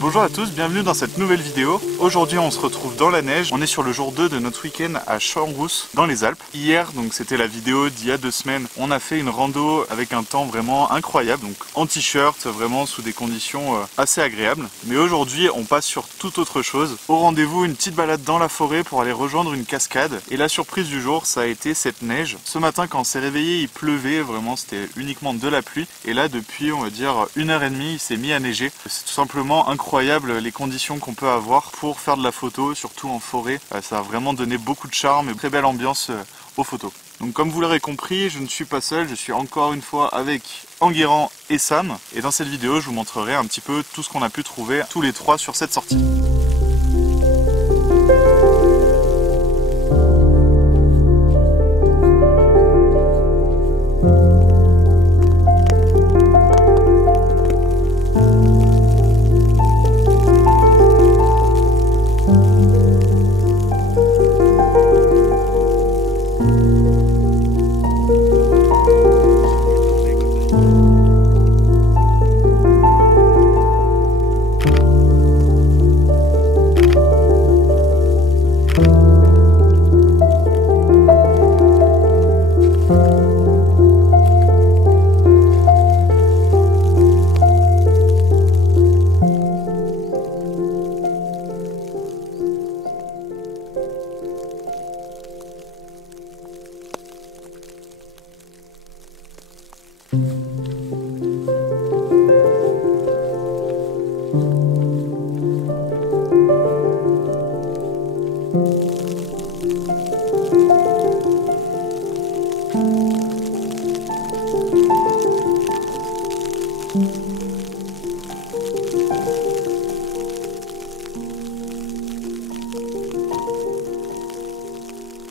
bonjour à tous, bienvenue dans cette nouvelle vidéo. Aujourd'hui on se retrouve dans la neige, on est sur le jour 2 de notre week-end à Champs-Rousse dans les Alpes. Hier, donc c'était la vidéo d'il y a 2 semaines, on a fait une rando avec un temps vraiment incroyable, donc en t-shirt, vraiment sous des conditions assez agréables. Mais aujourd'hui on passe sur toute autre chose. Au rendez-vous, une petite balade dans la forêt pour aller rejoindre une cascade. Et la surprise du jour, ça a été cette neige. Ce matin quand on s'est réveillé, il pleuvait, vraiment c'était uniquement de la pluie. Et là depuis on va dire 1h30, il s'est mis à neiger. C'est tout simplement incroyable les conditions qu'on peut avoir pour faire de la photo, surtout en forêt. Ça a vraiment donné beaucoup de charme et très belle ambiance aux photos. Donc comme vous l'aurez compris, je ne suis pas seul, je suis encore une fois avec Enguerrand et Sam. Et dans cette vidéo, je vous montrerai un petit peu tout ce qu'on a pu trouver tous les trois sur cette sortie.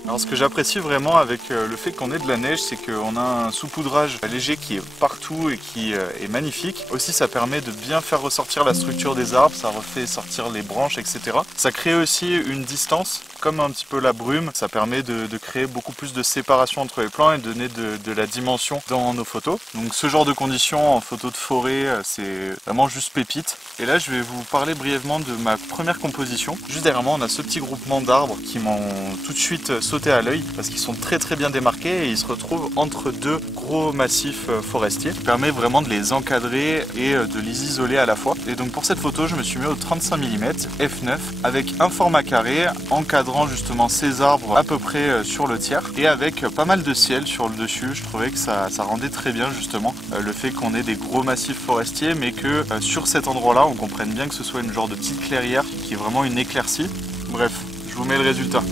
Alors ce que j'apprécie vraiment avec le fait qu'on ait de la neige, c'est qu'on a un saupoudrage léger qui est partout et qui est magnifique. Aussi ça permet de bien faire ressortir la structure des arbres, ça refait sortir les branches, etc. Ça crée aussi une distance, comme un petit peu la brume. Ça permet de créer beaucoup plus de séparation entre les plans et de donner de la dimension dans nos photos. Donc ce genre de conditions en photo de forêt, c'est vraiment juste pépite. Et là je vais vous parler brièvement de ma première composition. Juste derrière moi on a ce petit groupement d'arbres qui m'ont tout de suite sauté à l'œil parce qu'ils sont très bien démarqués et ils se retrouvent entre deux gros massifs forestiers qui permet vraiment de les encadrer et de les isoler à la fois. Et donc pour cette photo je me suis mis au 35 mm f9 avec un format carré encadrant justement ces arbres à peu près sur le tiers et avec pas mal de ciel sur le dessus. Je trouvais que ça rendait très bien justement le fait qu'on ait des gros massifs forestiers mais que sur cet endroit là on comprenne bien que ce soit une genre de petite clairière qui est vraiment une éclaircie. Bref, je vous mets le résultat.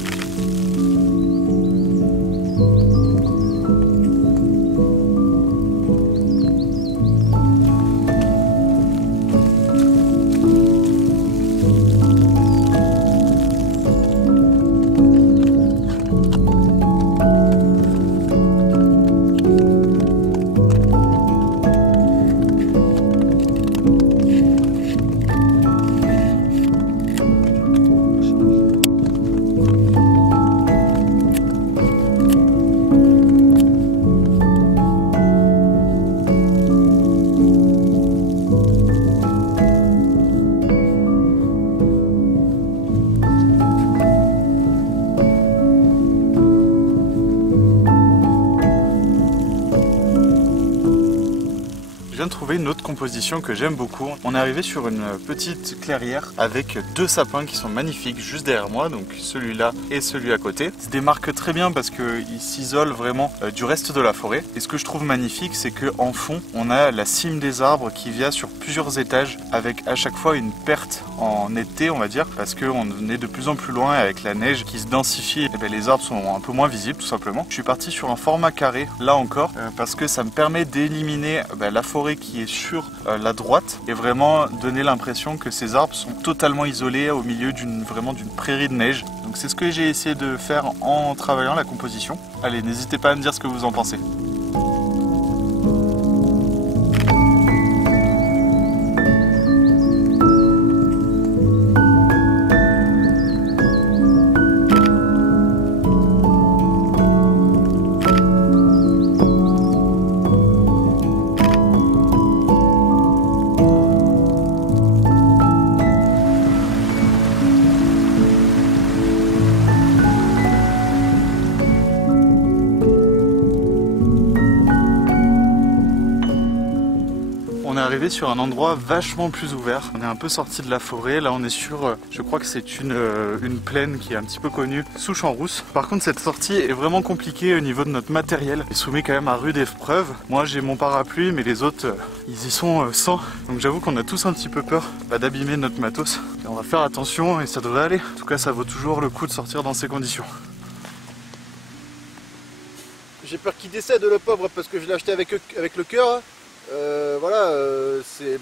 Je viens de trouver une autre composition que j'aime beaucoup. On est arrivé sur une petite clairière avec deux sapins qui sont magnifiques juste derrière moi, donc celui-là et celui à côté. Ils se démarquent très bien parce qu'ils s'isolent vraiment du reste de la forêt. Et ce que je trouve magnifique, c'est qu'en fond, on a la cime des arbres qui vient sur plusieurs étages avec à chaque fois une perte en été, on va dire, parce qu'on est de plus en plus loin et avec la neige qui se densifie, et bien les arbres sont un peu moins visibles tout simplement. Je suis parti sur un format carré, là encore, parce que ça me permet d'éliminer la forêt qui est sur la droite et vraiment donner l'impression que ces arbres sont totalement isolés au milieu d'une prairie de neige. Donc c'est ce que j'ai essayé de faire en travaillant la composition. Allez, n'hésitez pas à me dire ce que vous en pensez. arrivé sur un endroit vachement plus ouvert. On est un peu sorti de la forêt, là on est sur, je crois que c'est une plaine qui est un petit peu connue, sous Champs-Rousse. Par contre cette sortie est vraiment compliquée au niveau de notre matériel, et soumet quand même à rude épreuve. Moi j'ai mon parapluie, mais les autres ils y sont sans, donc j'avoue qu'on a tous un petit peu peur d'abîmer notre matos. Et on va faire attention et ça devrait aller. En tout cas ça vaut toujours le coup de sortir dans ces conditions. J'ai peur qu'il décède le pauvre parce que je l'ai acheté avec le cœur. Voilà, c'est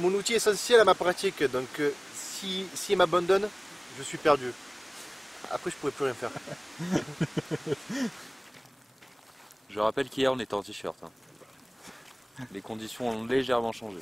mon outil essentiel à ma pratique. Donc s'il m'abandonne, je suis perdu. Après je pourrais plus rien faire. Je rappelle qu'hier on était en t-shirt. Hein. Les conditions ont légèrement changé.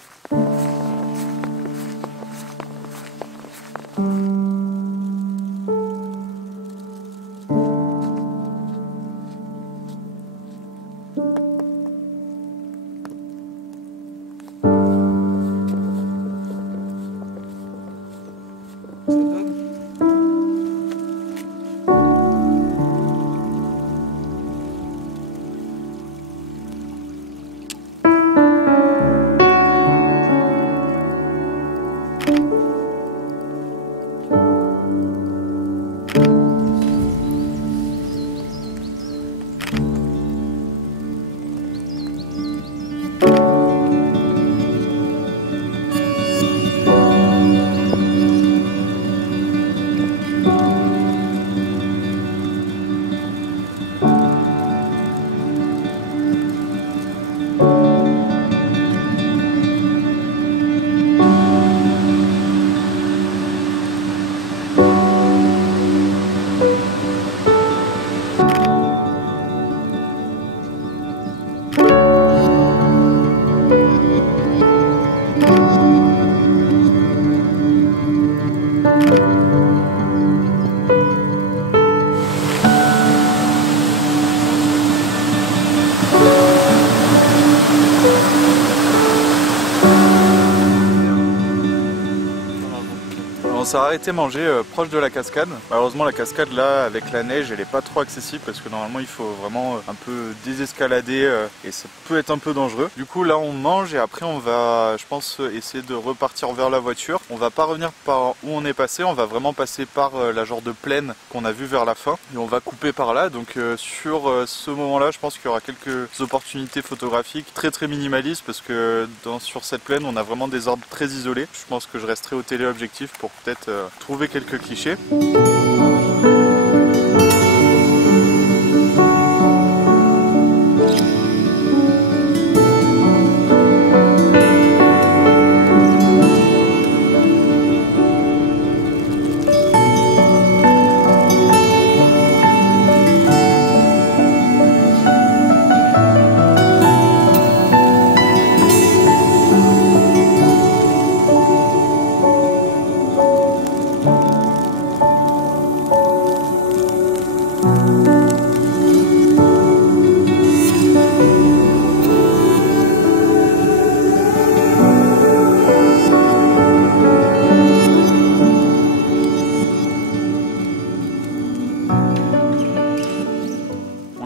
On s'est arrêté manger proche de la cascade. Malheureusement la cascade là avec la neige elle est pas trop accessible parce que normalement il faut vraiment un peu désescalader et ça peut être un peu dangereux. Du coup là on mange et après on va je pense essayer de repartir vers la voiture. On va pas revenir par où on est passé, on va vraiment passer par la genre de plaine qu'on a vu vers la fin et on va couper par là. Donc sur ce moment là je pense qu'il y aura quelques opportunités photographiques très minimalistes parce que sur cette plaine on a vraiment des arbres très isolés. Je pense que je resterai au téléobjectif pour peut-être trouver quelques clichés.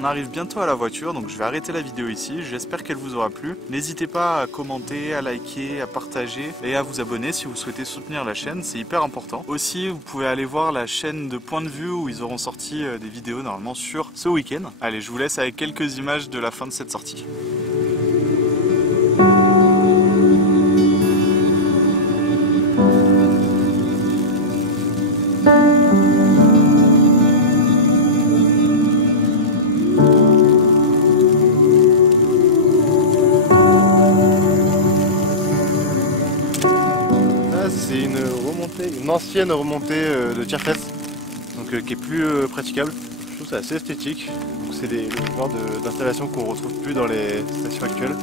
On arrive bientôt à la voiture, donc je vais arrêter la vidéo ici. J'espère qu'elle vous aura plu. N'hésitez pas à commenter, à liker, à partager et à vous abonner si vous souhaitez soutenir la chaîne, c'est hyper important. Aussi, vous pouvez aller voir la chaîne de Point de Vue où ils auront sorti des vidéos normalement sur ce week-end. Allez, je vous laisse avec quelques images de la fin de cette sortie. C'est une ancienne remontée de tire-fesse, donc qui est plus praticable. Je trouve ça assez esthétique. C'est le genre d'installation qu'on retrouve plus dans les stations actuelles.